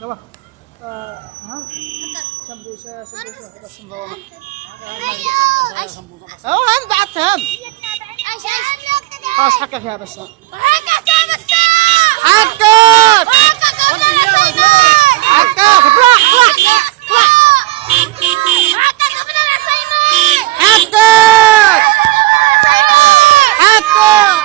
يلا ها سمبوسه بس مضومه هم بعتهم خلاص حقك يا بس حقك حقك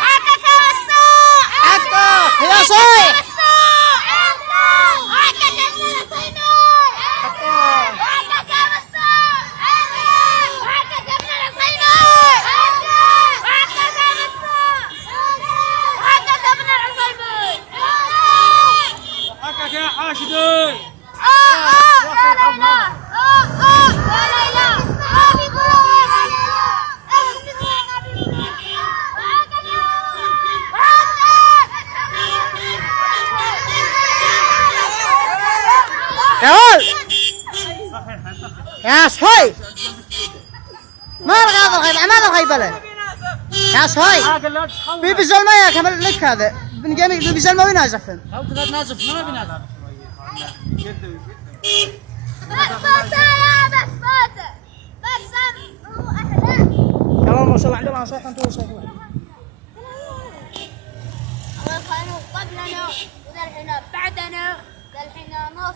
يا صهيب ماذا الغيبلة يا صهيب بيبزل ما يكمل لك هذا بنجمي بيبزل ما بينازفن أو تقدر نازف ما بينازف يلا ما شاء الله عندنا صحيح انتوا صحيح أول كانوا قبلنا وذا الحين بعدنا ذا الحين نص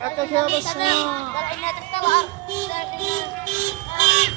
حقك يا بس ذا الحين تحت الأرض ذا الحين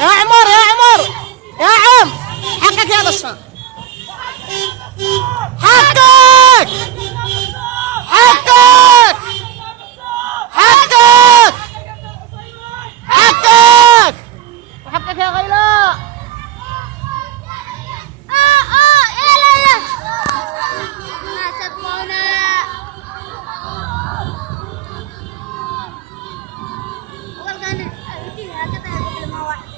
يا عمر يا عم حقك يا بس حقك حقك حقك حقك وحقك يا غيلا يا لا ما سبقونا والله هكذا قبل ما واحد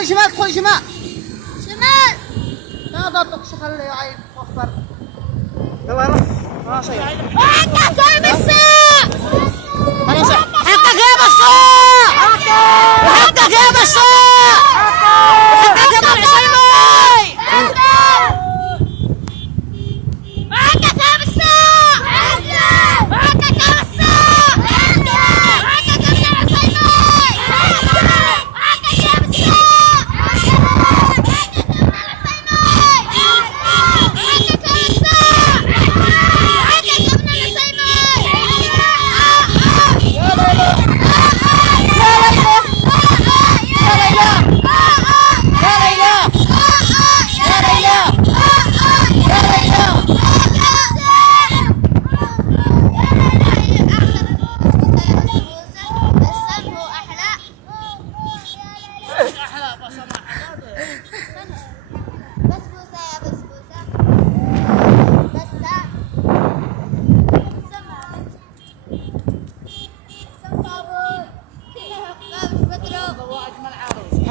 الشمال تدخل شمال لا ضبط خلي يعيد اخبر يلا روح خلاص حقك يا بساء خلاص حقك يا بساء حقك يا بساء حقك يا بالعصيمي حقك يا بساء حقك يا بساء حقك يا بالعصيمي حقك يا بساء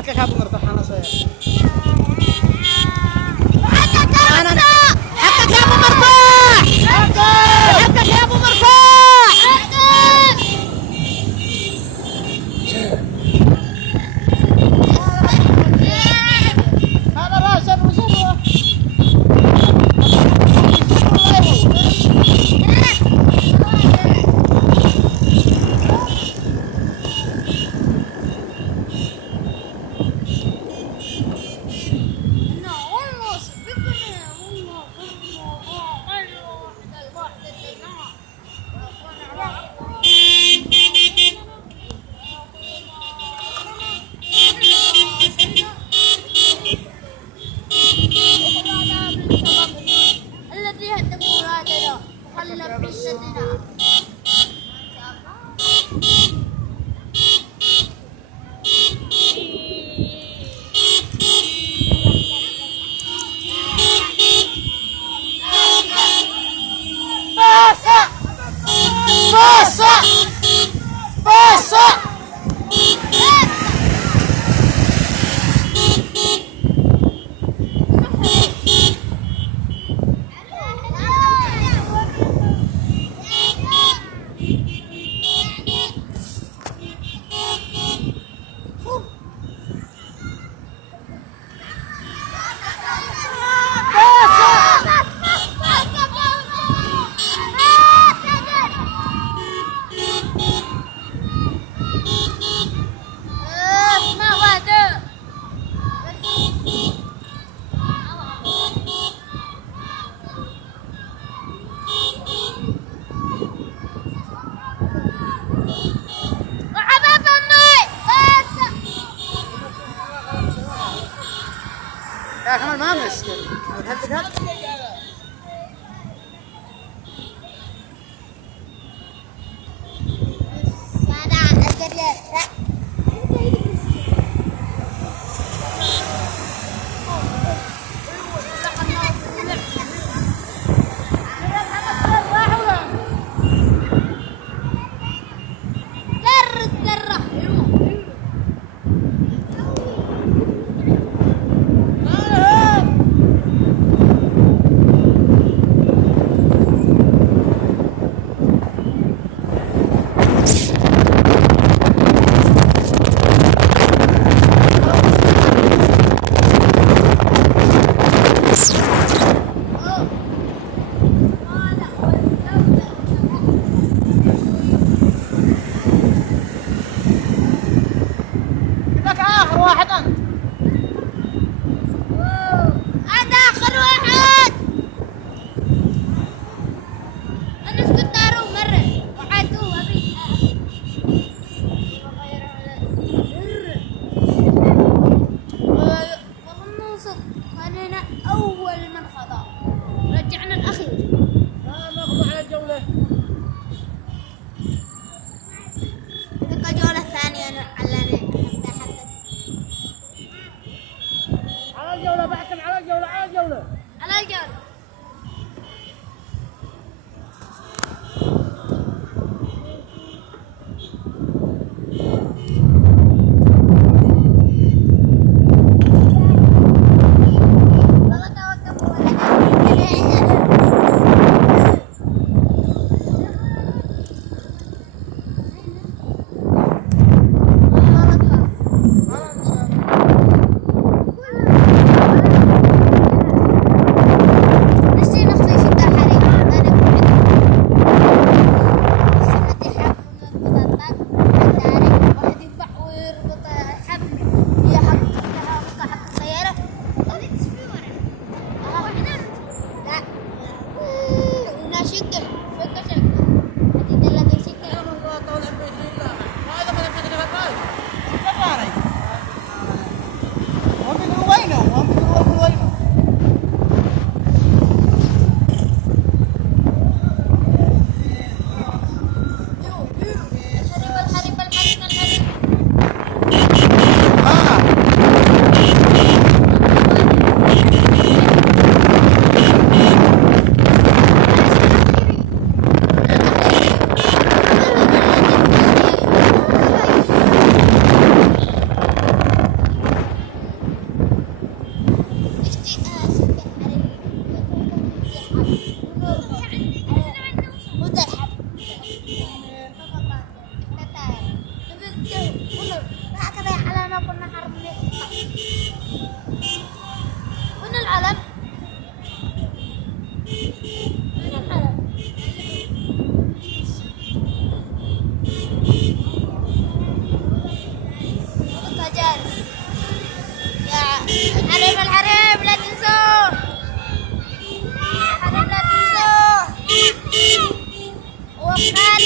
حقك يا ابو مرتاح انا صاير حقك يا ابو مرتاح حقك يا ابو مرتاح هذا راسا وزبوه يا كمان ما مسك هذا لك آخر واحد أنت. أنا آخر واحد. أنا سكت دارو مرة وعدوه أبي. والله نوصل خلينا أول من خضع رجعنا الأخير. ناخذ على الجولة. تبقى الجولة الثانية أنا علاني على الجولة بحكم على الجولة على الجولة. على الجولة. الحريم لا تنسوه. الحريم لا تنسوه. وقال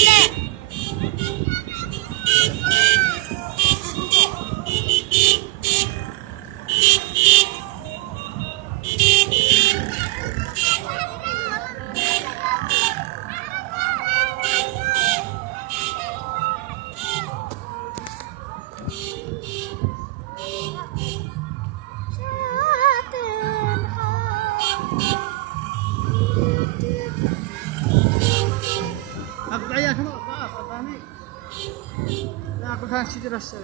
أقطع يا شباب. لا كل هالشجرة السنة.